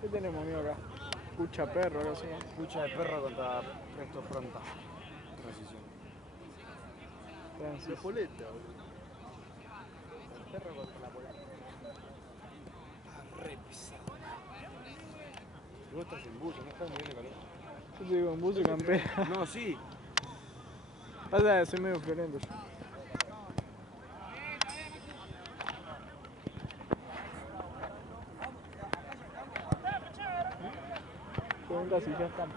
¿Qué tenemos, amigo, acá? Cucha perro, algo así. Lucha de perro contra Presto Fronta. Transición. Francis. La poleta, boludo. El perro contra la polenta. Re pesado. Y vos estás en buzo, no estás muy bien de calor. Yo te digo en buzo y campera. No, sí. Pasa que soy medio violento yo. Pregunta si ya están.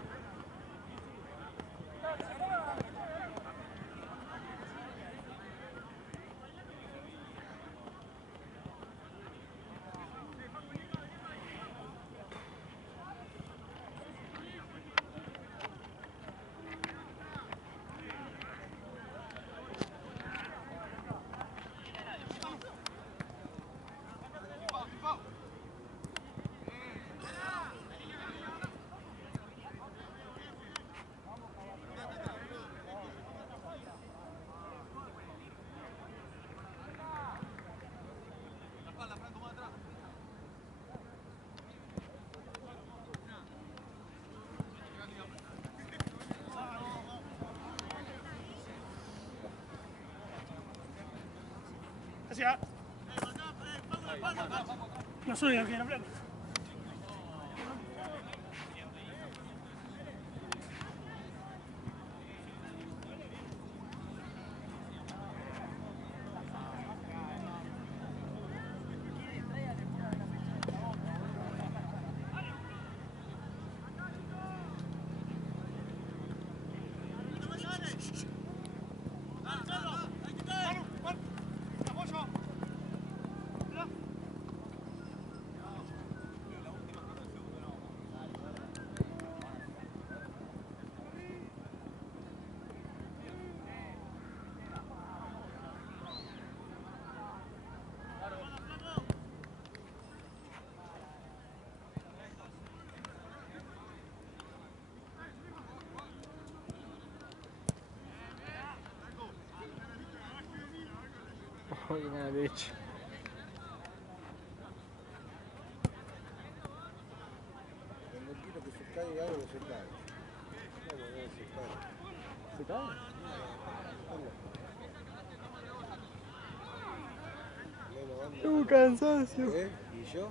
Hacia. No soy el que quiere hablar. Oh, qué mala leche. Cuando quiero que se caiga algo, se cae. Bueno, no se cae. ¿Se cae? Menos onda. Tengo cansancio. ¿Eh? ¿Y yo?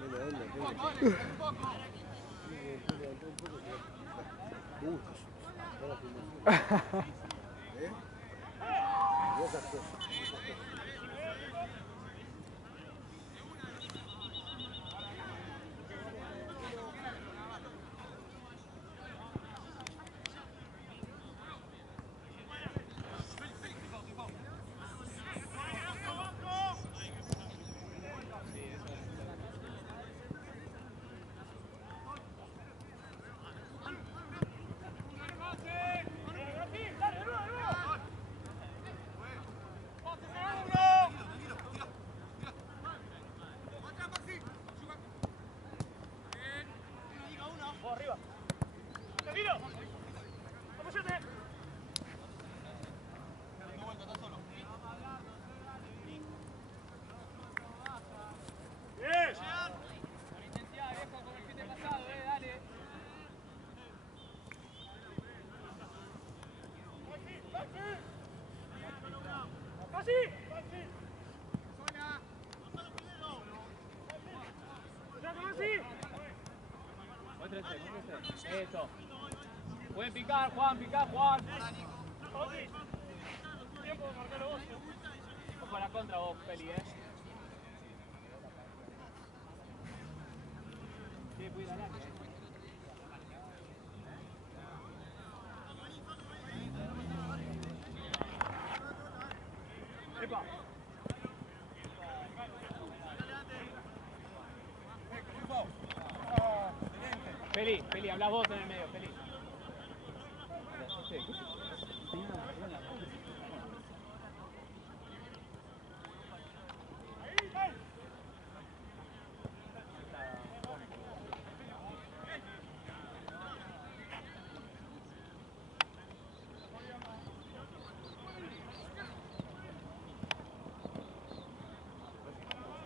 Menos onda, tengo que levantar un poco. Ahora filmación. ¿Eh? Y esas cosas. Eso. Pueden picar, Juan, picar, Juan. Ojo a la contra vos, Peli, Sí, cuida la ¡Epa! Peli, hablás vos en el medio, Peli.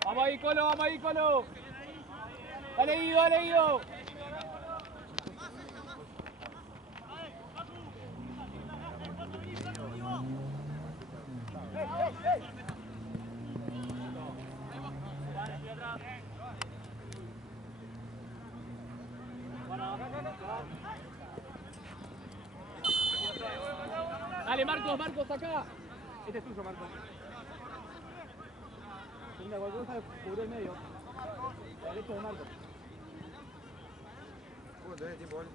Vamos ahí, Colo, vamos ahí, Colo. Dale, Guido, dale, Guido. Dale, Marcos, Marcos, acá. Este es tuyo, Marcos. Mira, cualquier cosa cubrió el medio. Derecho de Marcos. ¿Cómo tenés tiempo, Vale?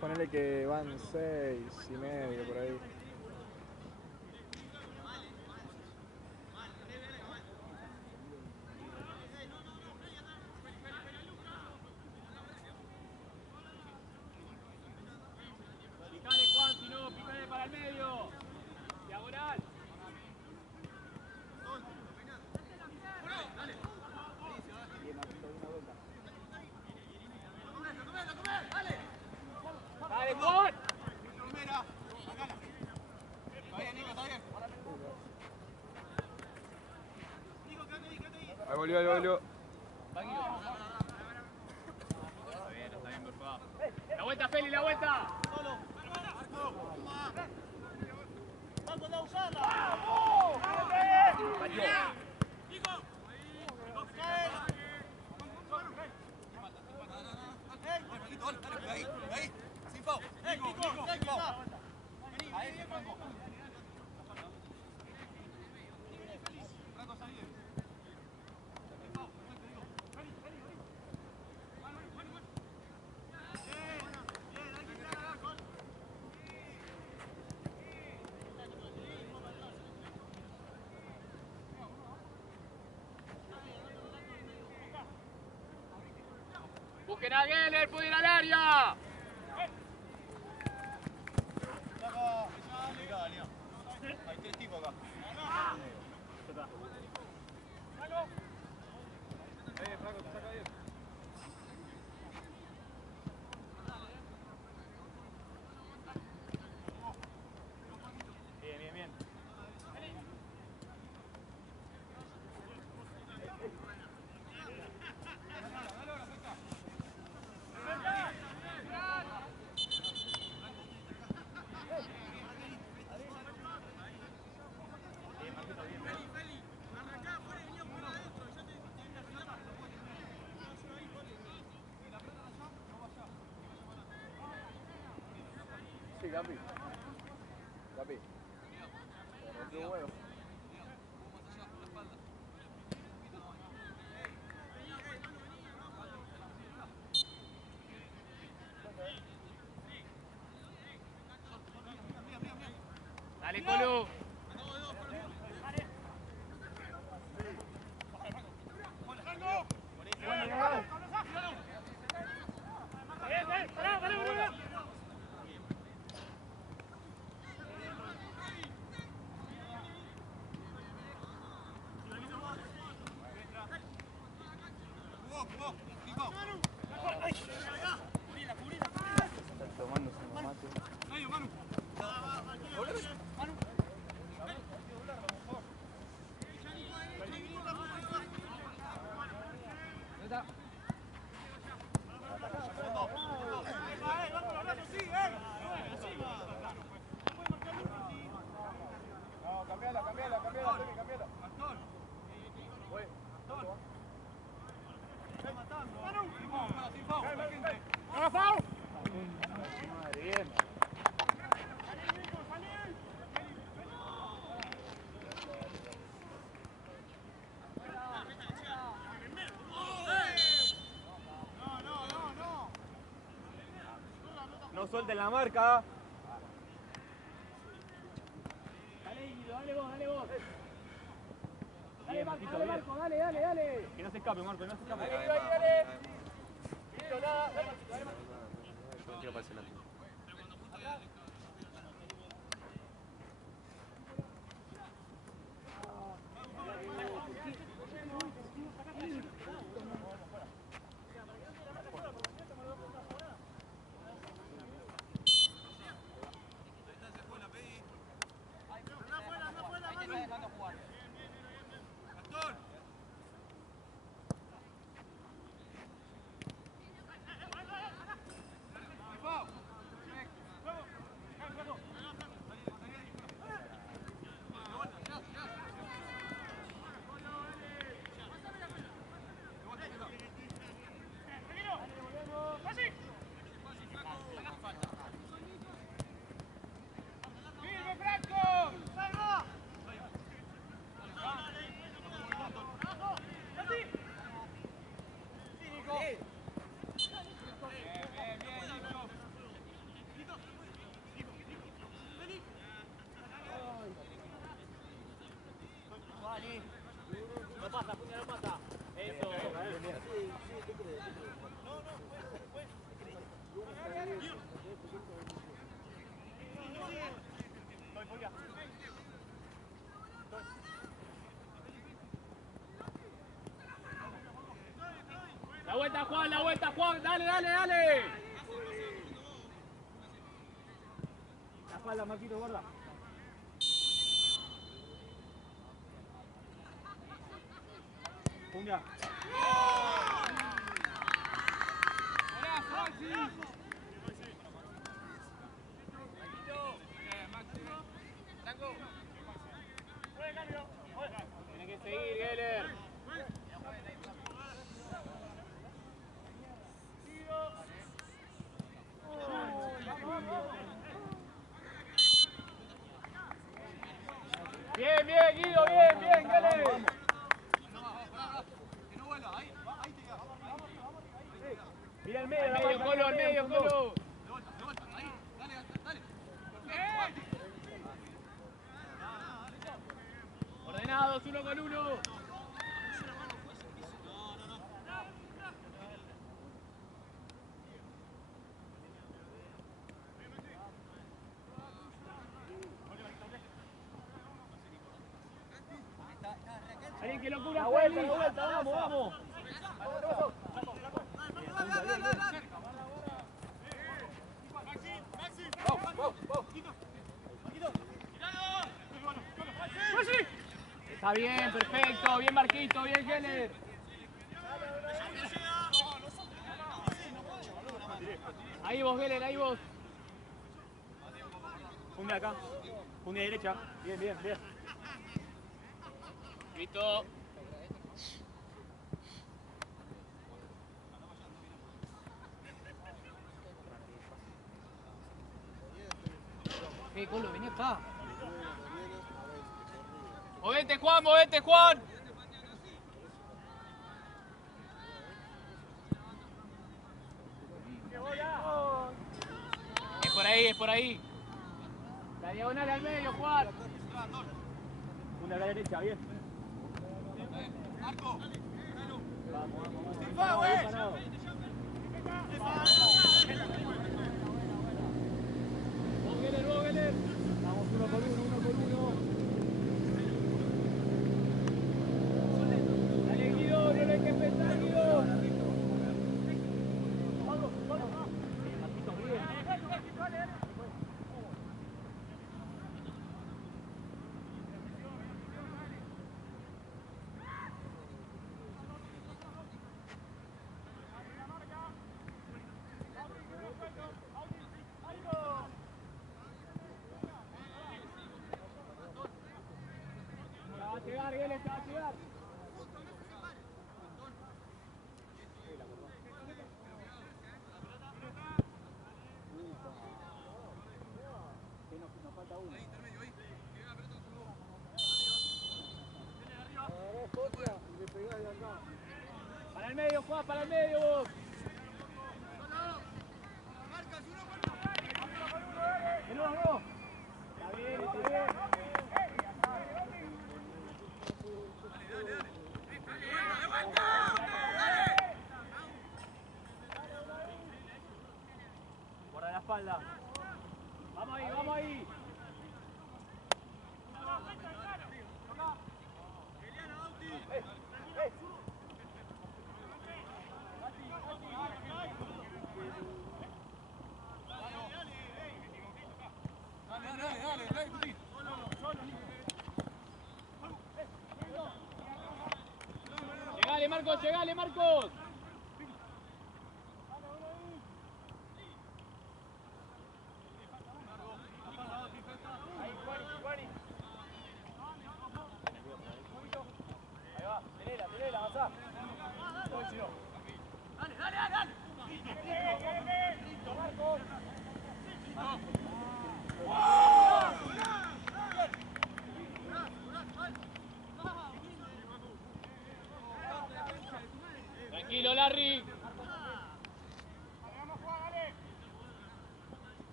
Ponele que van 6:30 por ahí. Picale, Juan, si no, picale para el medio. Diagonal. Dale, Juan. Ahí volvió, ahí volvió. Va, Guido. Está bien, por favor. La vuelta, Feli, la vuelta. Busquen a Geller, puede ir al área. Hay 3 tipos acá. Franco, te saca bien. Bien, bien, bien. Sí, Gapi. Gapi. Qué bueno. Dale, Colo. Está tomándose un mate. Cambiala, Tony, cambiala. Madre, bien. No suelten la marca. Dale, Guido, dale vos, dale vos. Dale, Marco, dale, Marco, dale, dale, dale. Que no se escape, Marco, que no se escape. Dale, dale. Listo, nada, dale, Marco, dale, Marco. No quiero parecer nada. La vuelta, Juan, dale, dale, dale. La espalda, Marquito, guarda. Cumbia. Tiene que seguir, Geller. Bien, bien, Guido, bien, bien, Geller. Mira al medio, Colo, al medio, Colo. Ordenados, 1 con 1. Alguien que lo cubra, la vuelta, vamos, vamos. Está bien, perfecto, bien Marquito, bien Geller. Ahí vos, Geller, ahí vos. Funde acá, funde derecha. Bien, bien, bien. Listo. Colo, vení acá. Movete, Juan, movete, Juan. Es por ahí, es por ahí. La diagonal al medio, Juan. Una a la derecha, bien. Marco. Vamos, vamos, vamos. Vos, Geller. Vamos 1 por 1, 1 por 1. Dale, Guido, no le hay que pensar, Guido. Vamos. Marquito, bien. Llegar, Geller, te va a llegar. Nos falta uno. Para el medio, Juan, para el medio vos. No. Está bien, está bien. Guarda la espalda. Vamos ahí, vamos ahí. Llegale, Marcos. Ahí va, tenela, avanzá. Dale. Listo, Marcos. Tranquilo, Larry.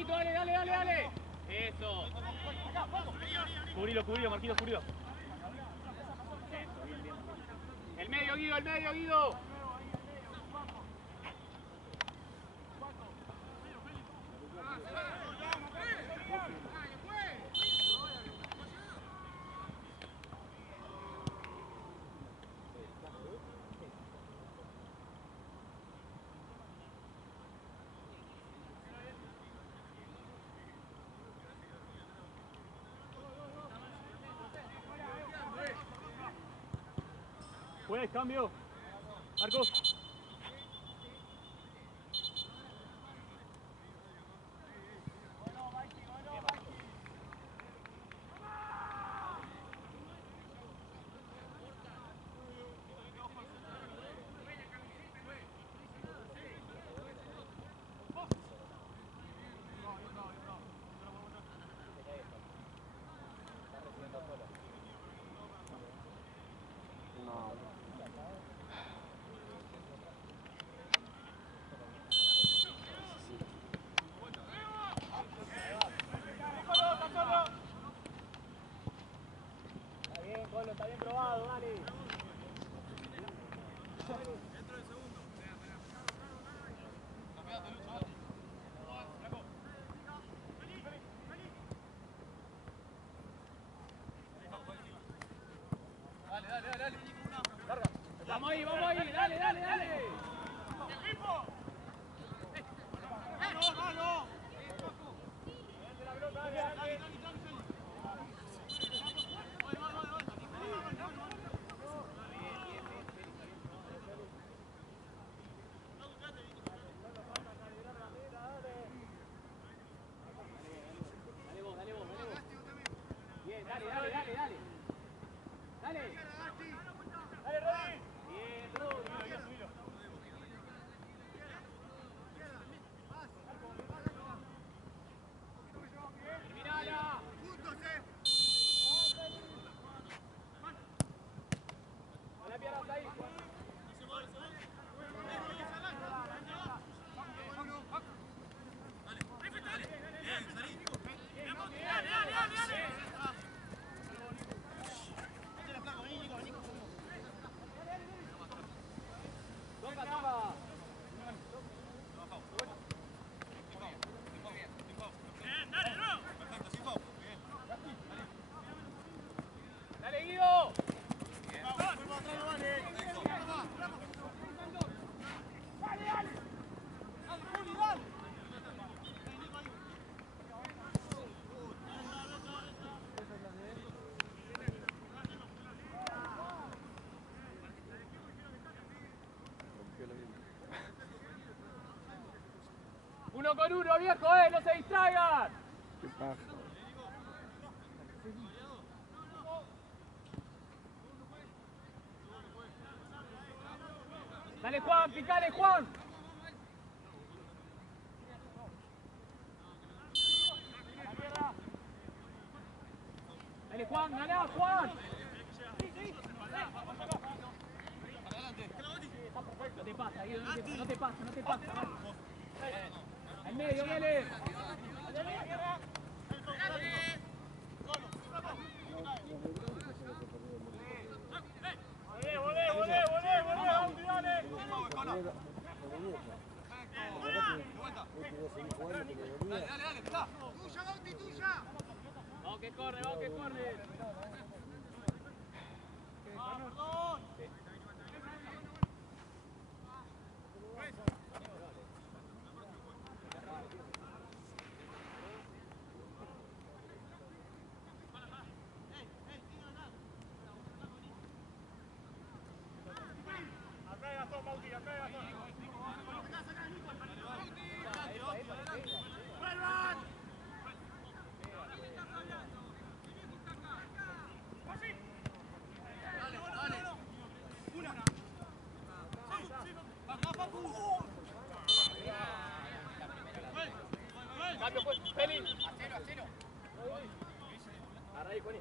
Marquito, dale, dale, dale, dale. Eso. Cubrilo, Marquito, cubrilo. Eso, bien, bien. El medio, Guido. Fuera el cambio. Marcos. Está bien probado, dale. Dale. Vamos ahí, dale. ¡Equipo! ¡No! Uno con uno, viejo, no se distraigan. Qué paja. Dale, Juan, picale, Juan. Dale, Juan, ganá, Juan. No te pasa, Guido, no te pasa. Al medio, dale. Vamos que corre. Cambio pues, Feli. A cero. A raíz, Juaní.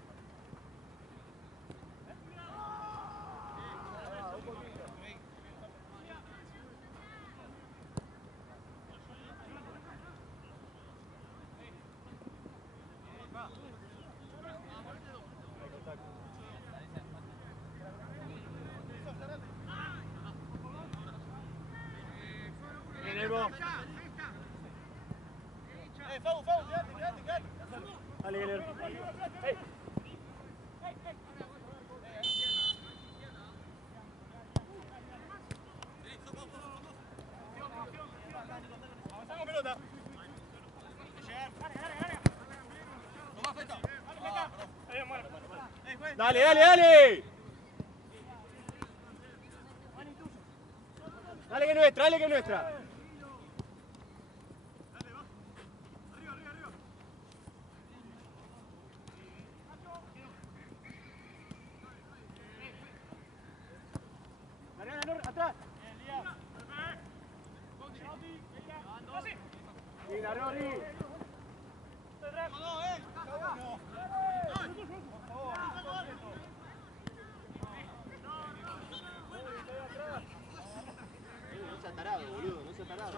Guillermo. Dale, Guillermo. Hey. Avanzamos pelota. Dale, dale, dale. Dale que es nuestra, dale que es nuestra. Atrás. Mira, Rory. No sea tarado, boludo, no sea tarado.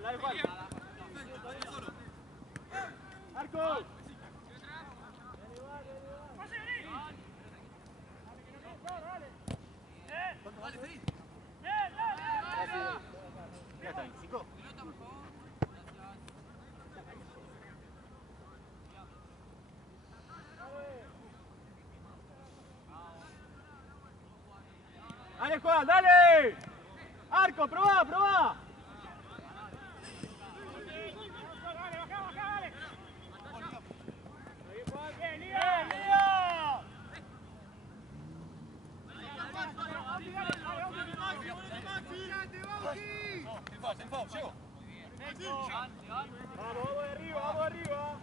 Dale, Juan. Arco. Ya está, 25. Dale, Juan, dale. Arco, probá. Vamos arriba.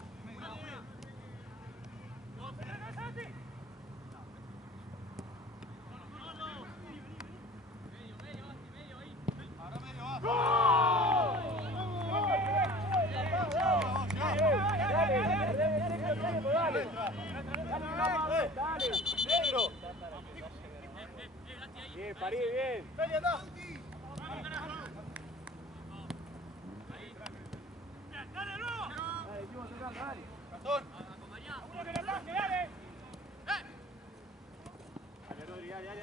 Dale. Bien, París, bien. Dale,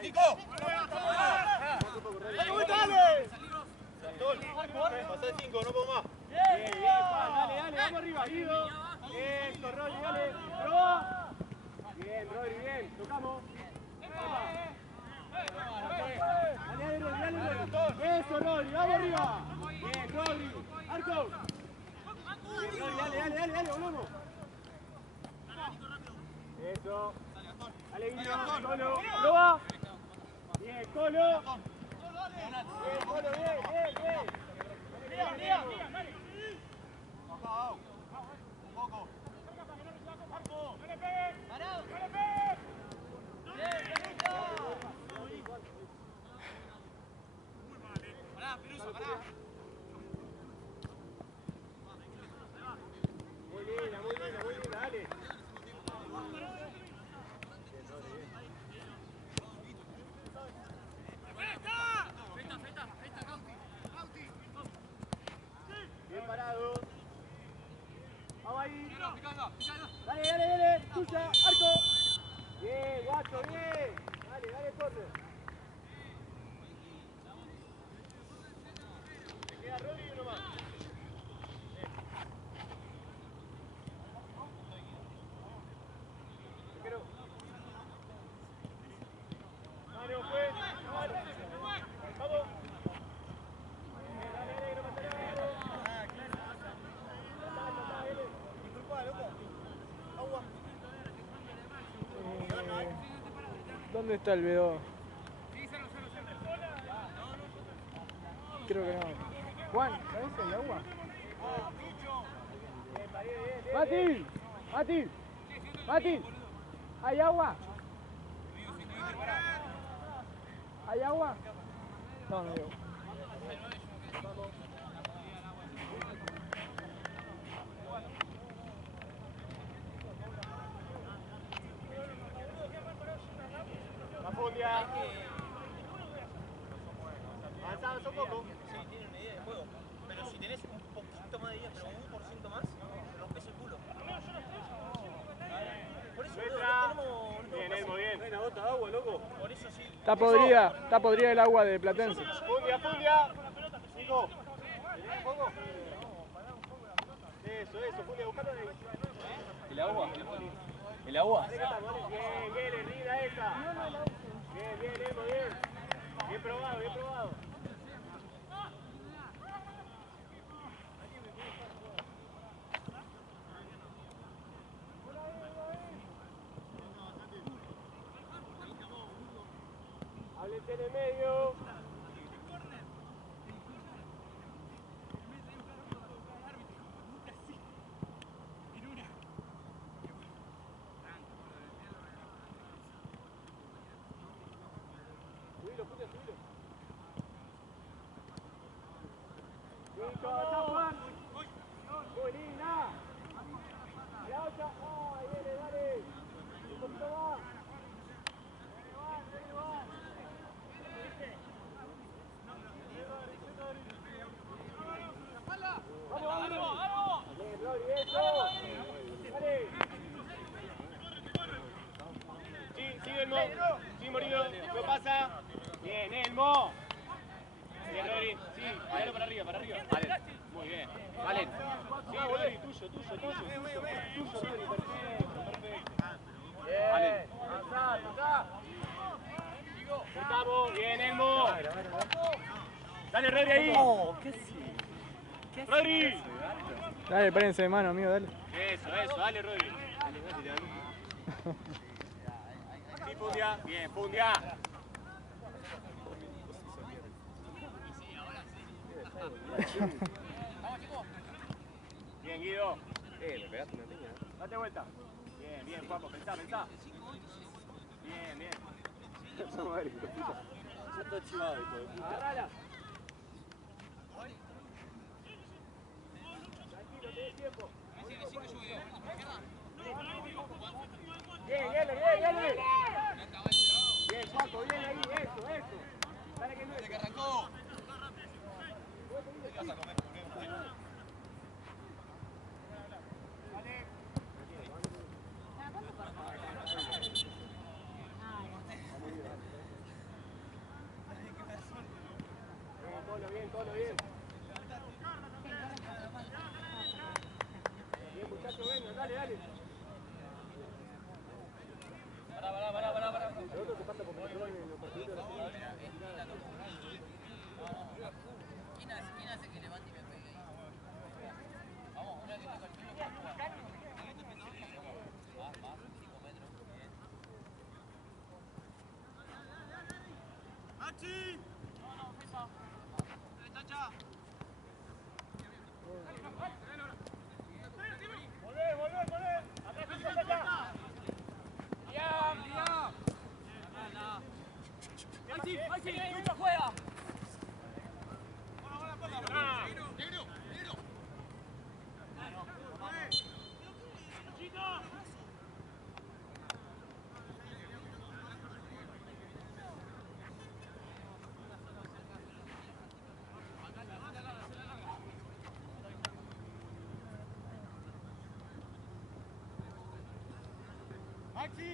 ¡Nico! ¡Dale! Pasá el 5, no puedo más. Bien, dale, vamos arriba. Guido. Eso, Rodri, dale. Probá. Bien, Rodri, bien. Tocamos. Dale, Rodri. Eso, Rodri, vamos arriba. Bien, Rodri. Arco. Bien, Rodri, dale, volvamos. Eso. Dale, Guido. Colo. Probá. Bien, Colo. Bien, Colo, bien. Muy linda, dale. Bien parado. Vamos ahí. Dale. Tuya, arco. Bien, guacho, bien. Dale, corre. Te queda Rodri y uno más. ¿Dónde está el B2? Creo que no. Juan, ¿sabes el agua? Mati, ¿hay agua? ¿Hay agua? No digo. Avanzamos un poco. Sí, tienen una idea de juego. Pero si tenés un poquito más de vida, pero un 1% más, te rompes el culo. Por eso, boludo, no tenemos... Bien, Elmo, bien. ¿No hay una gota de agua, loco? Por eso sí. Está podrida el agua de Platense. Fundia. Nico. ¿Fuego? Eso, Fundia, buscalo ahí. ¿El agua? ¿El agua? Bien, linda esa. Bien, Elmo, bien. Bien probado. Háblense en el medio. Subilo. Listo, allá Juan. Muy linda. La otra. Ahí viene, dale. Un poquito más. ¡Vamos! Bien, Rodri, eso. Dale. Sigue Elmo. Sí, Morino. No pasa. Bien, Elmo. Bien, Rodri. Sí, tiralo para arriba. Vale. Muy bien. Vale. Sí, Rodri, tuyo, Rodri. Perfecto. Vale. Estamos. Bien, Elmo. Dale, Rodri, ahí. Rodri. Dale, párense de mano, amigo, dale. Eso, dale, Rodri. Sí, Fundia. Bien, Fundia. Bien, Guido. Le pegaste una piña. Date vuelta. Bien, Juanjo, pensá. Bien. Ya está chivado, hijo de puta. Agarrala. Tranquilo, tenés tiempo. Bien. Bien, Juanjo, bien ahí, eso. Dale que no es. arrancó! Todo bien. Bien, muchachos, venga, dale. Pará. El otro se pasa por control en los partidos de la final. ¿Quién hace que levante y me pegue ahí? Vamos, una que toca el filo para jugar. Más, 5 metros. Bien. ¡Machi! Volvé. Atrás, Tacha. ¡Maxi! ¡Lucha, juega! Maxi.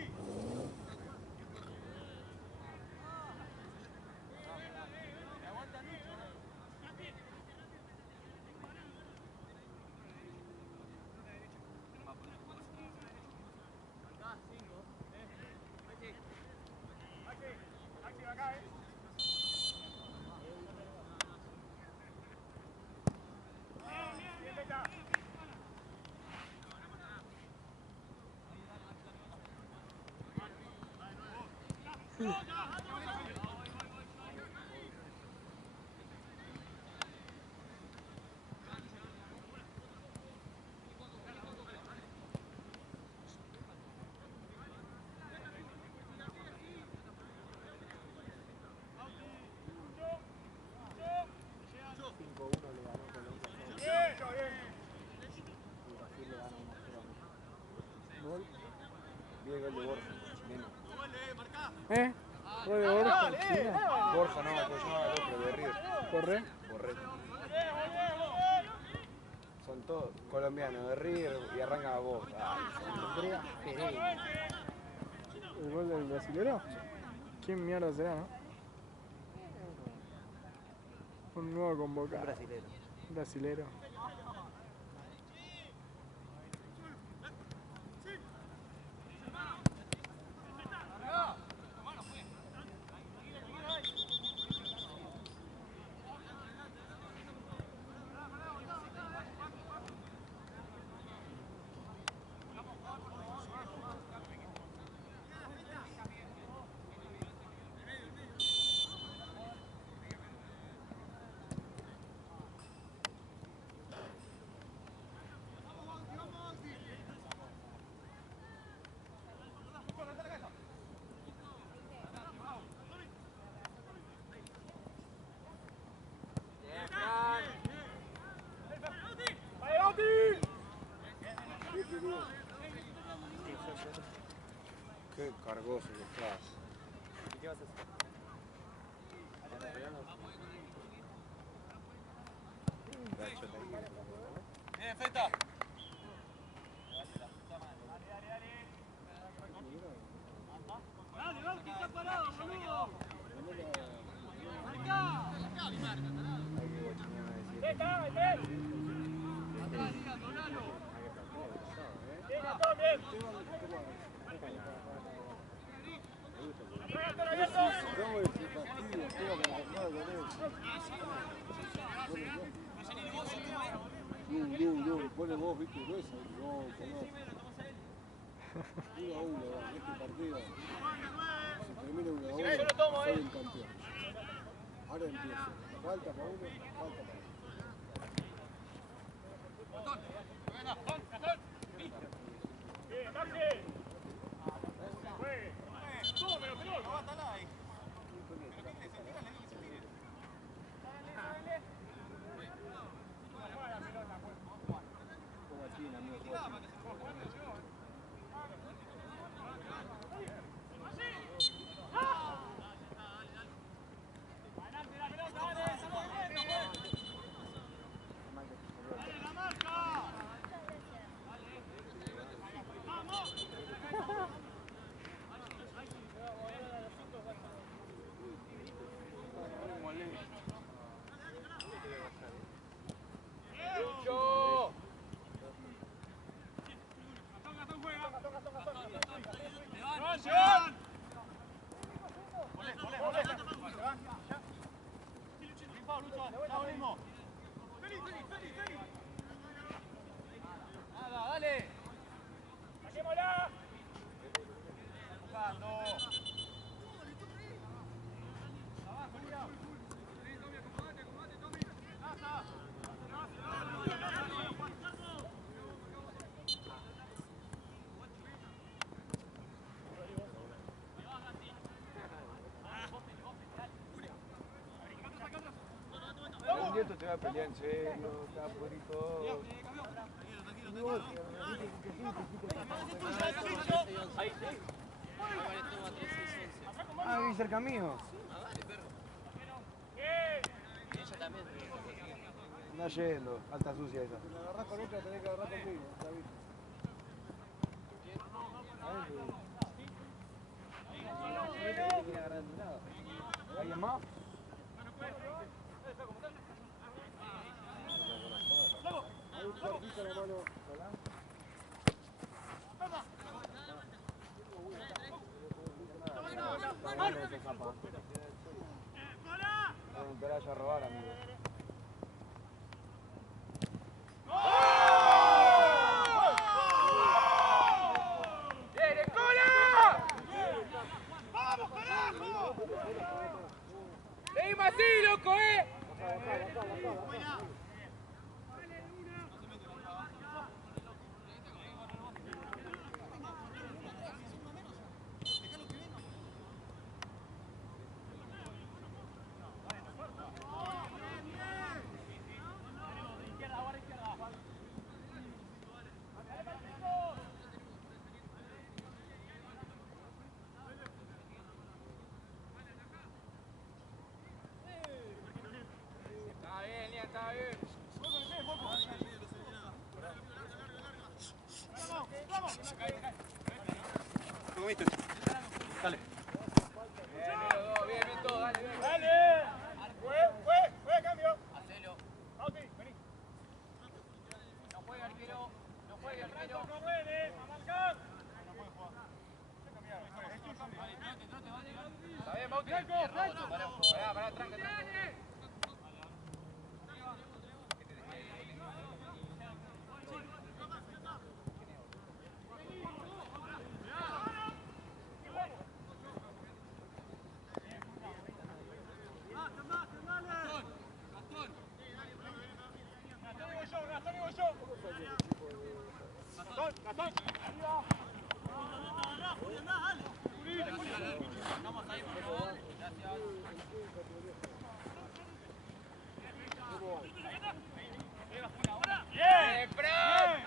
Bien, gol de Borja, chileno. Gol de Borja, China. Borja no, pues no, el otro de River. Corre. Borré. todo colombiano, de River y arranca a Boca. Andrea Pereira. ¿El gol del brasilero? ¿Quién mierda será, no? Un nuevo convocado. Brasilero. Brasilero. Qué cargoso que estás. ¿Qué vas a hacer? Feta. Dale, vamos, que está parado, boludo. Pone vos, viste, no es no, este partido. Si termina 1-1, soy el campeón. Ahora empieza. Falta para uno, falta para otro. Un día te va a pelear en serio, capurito. Ah, vive cerca mío. Ah, vale, perro. Y ella también. Anda yendo, alta sucia esa. Si la agarrás con otra, tenés que agarrar conmigo, David. ¿Alguien más? Hay un cuartito en la mano. No te vayas a robar, amigo. ¡Seguimos así, loco, Está bien, está bien. ¿Lo comiste? Dale. Bien, todo, dale, bien. Dale. Fue, cambio. Hacelo. Auti, vení. No juegue arquero. No juegue arquero. No puede, a marcar. Está bien, Bauti. Pará, tranca. Gastón, arriba. Vamos ahí, por favor. Gracias. Bien. Fran!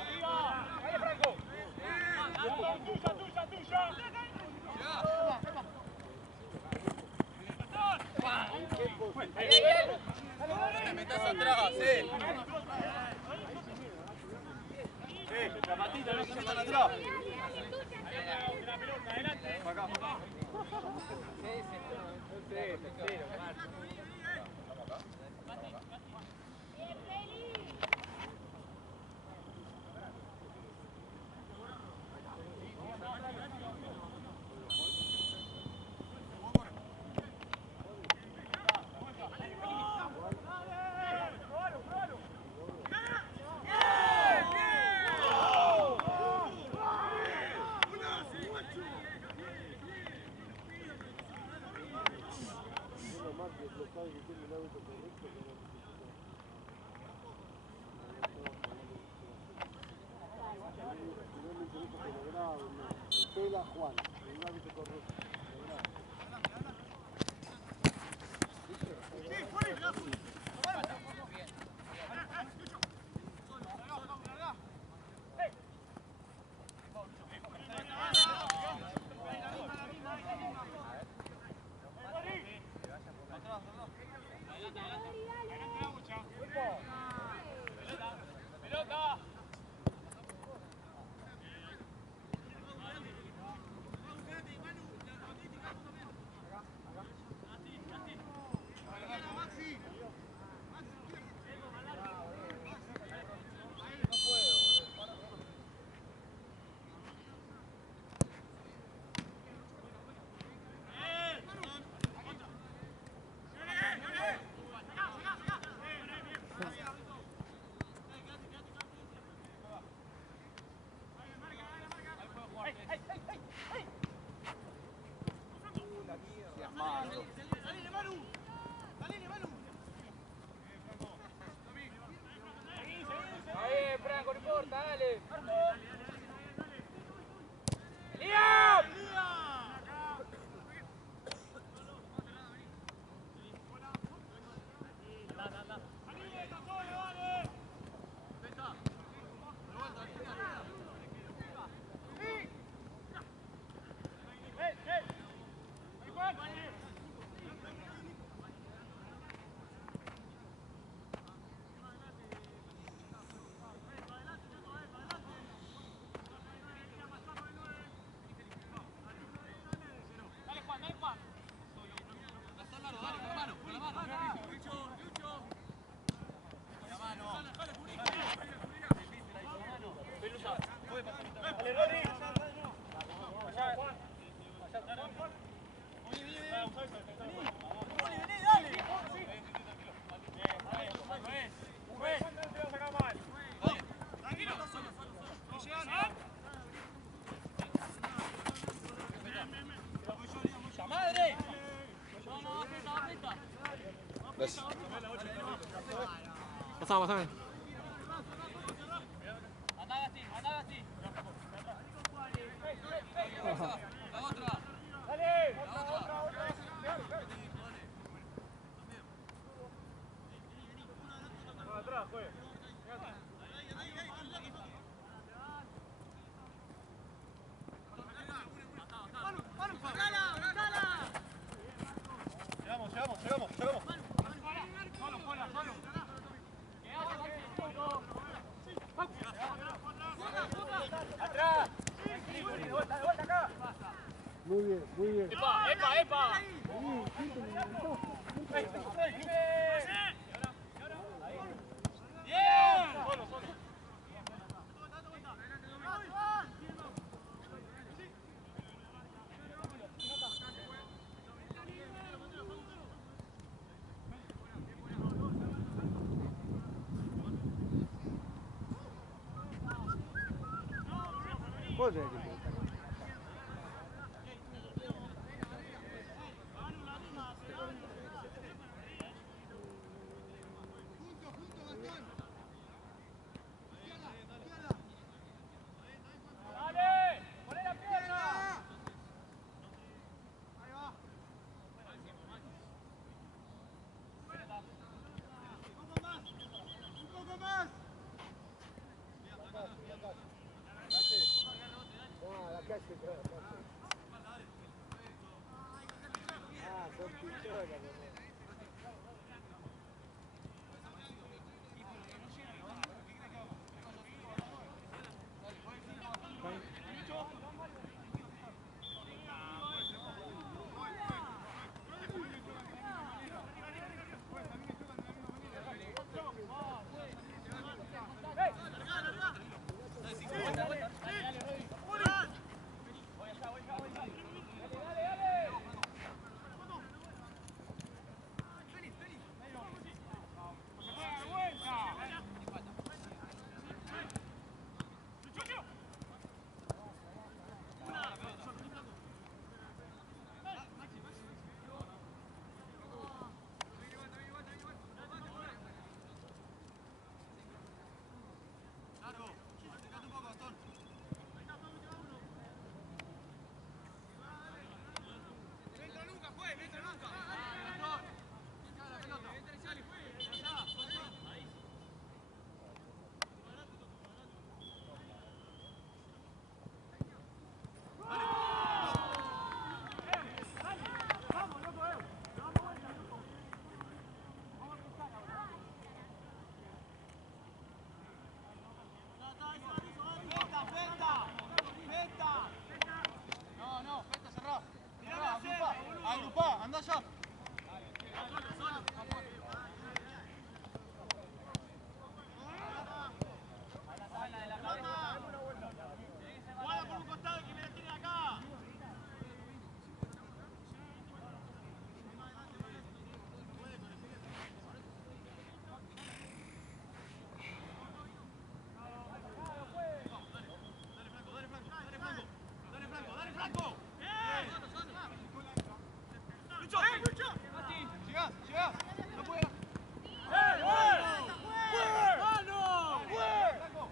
Arriba. Dale, Franco. Tuya. Ahí. Te metas atrás, La patita no se metan atrás. La pelota, adelante. Para acá. Juan, el árbitro corrupto. Pelota. Ahí, Franco, no importa, dale. ¡Liam! Pasame. Llegamos. Solo. Muy bien, muy bien. ¡Epa, epa, epa! ¡Bien! Solo, solo. Vos tenés que preguntar. ¡Dale! ¡Poné la pierna! Ah, la calle, claro, la calle. Ah, son picholas. Agrupá, anda ya. Guarda por un costado que me la tiene acá. Dale, Franco. ¡Lucho! ¡Llegás! ¡No puedes! ¡Mano! ¡Franco!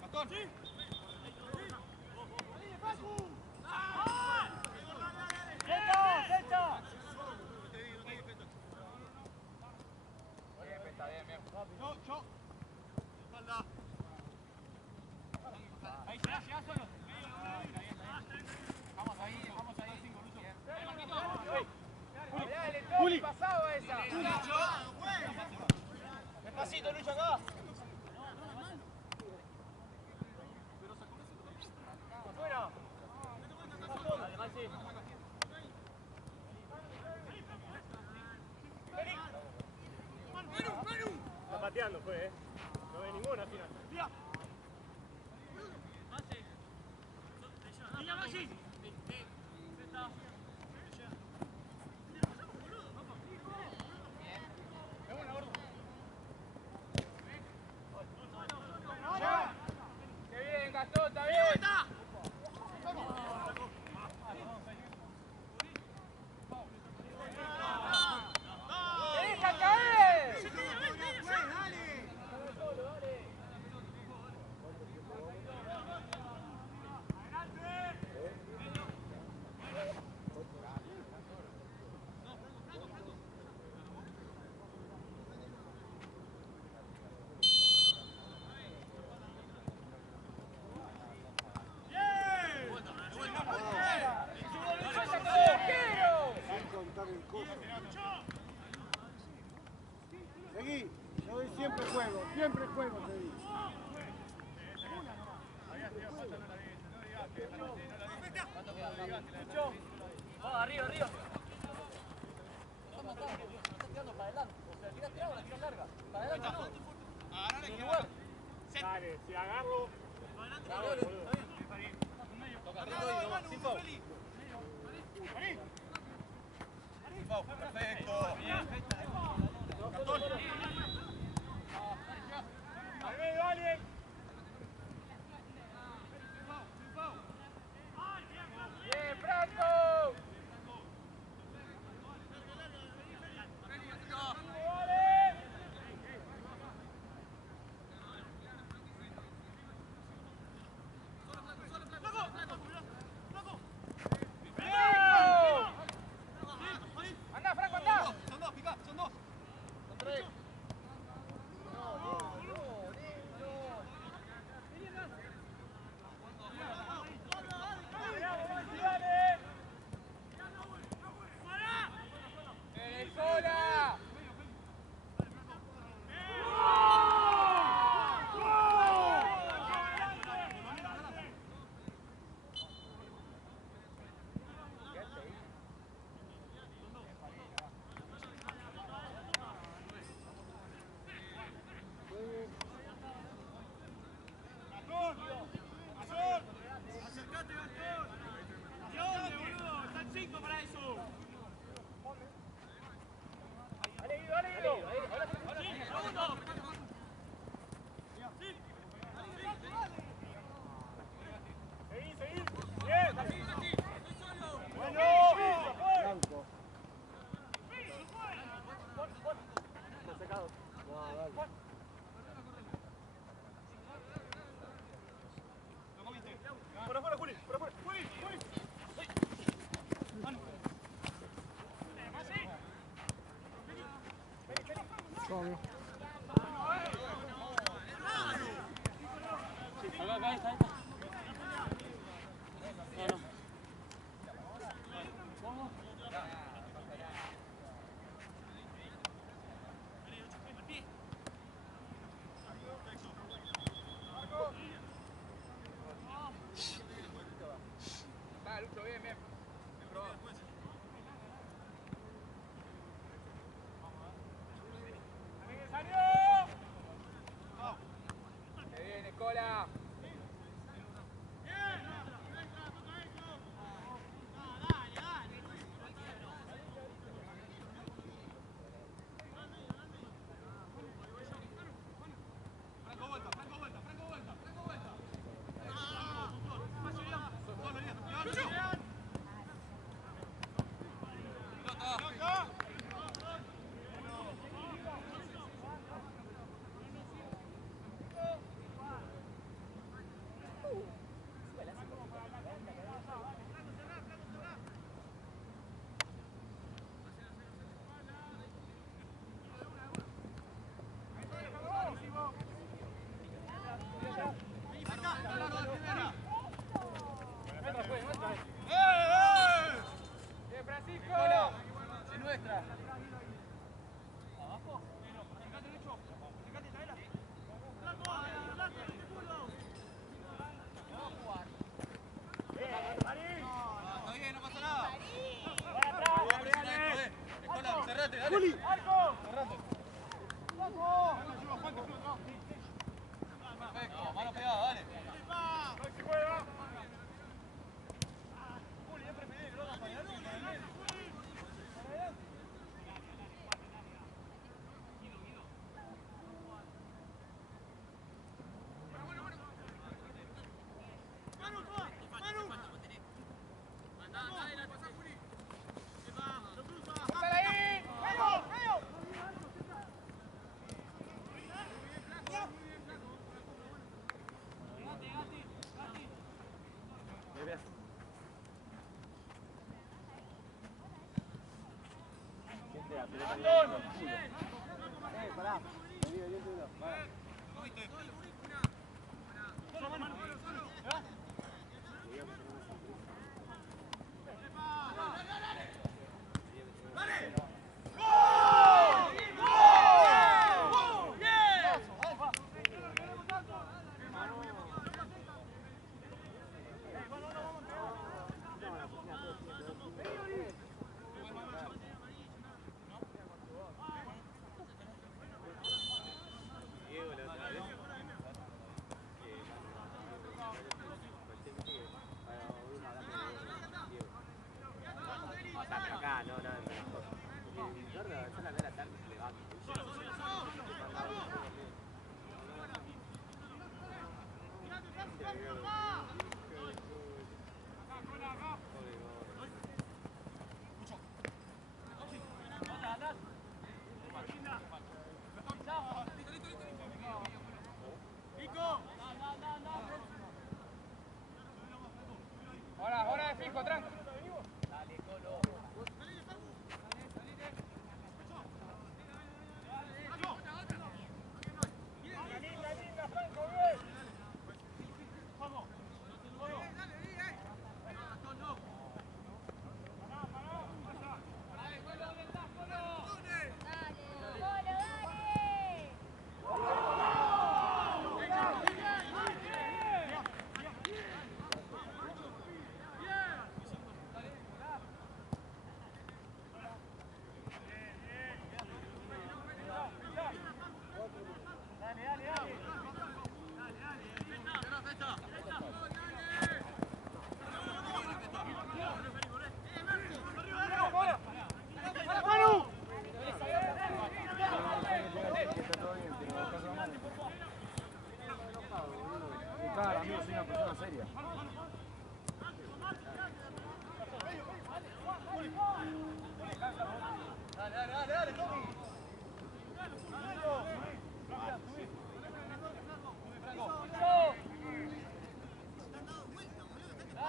Gastón. Sí. No, yo. Espalda. Ahí llega solo. Vamos ahí, 5 minutos. Dale, Juli. Pasado esa. Despacito, Lucho, acá. Afuera. Dale, Maxi. Está pateando, fue, no ve ninguna al final. Maxi. ¡Qué bien, Gastón! ¡Está bien! ¡Te deja caer! Siempre juego, te digo. Vamos, arriba, arriba. Estás tirando para adelante. O sea, tira tirado, la tira larga. Para adelante no. Agarrale que igual. Dale, si agarro. Bravo, boludo. Toca arriba y no. Sin foul. Sin foul, perfecto. Dale, dale. Bien, Franco. Anda, Franco, anda. Son dos, pica, son dos. Son tres. ¡Sola! Acercate, Gastón. ¿De dónde, boludo? Están 5 para eso. Dale, Guido, dale, Guido. Segundo. Seguí, seguí. Bien. Bueno. Blanco. Está secado. No, dale. Por afuera, Juli. Por afuera. Juli, Juli. Vamos, amigo. Acá, ahí está. Va, Lucho, bien, bien. ¡Aniversario! ¡Que viene, cola! ¡Bien, Francisco! Es nuestra. Está bien, no pasa nada. Vamos a presionar esto, Escola, cerrate, dale. Juli. Cerrate. Perfecto, mano pegada, dale. ¡Si juega! ¡Póngala ahí! Pará. Vení, vení, uno.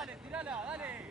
Dale, tirala, dale.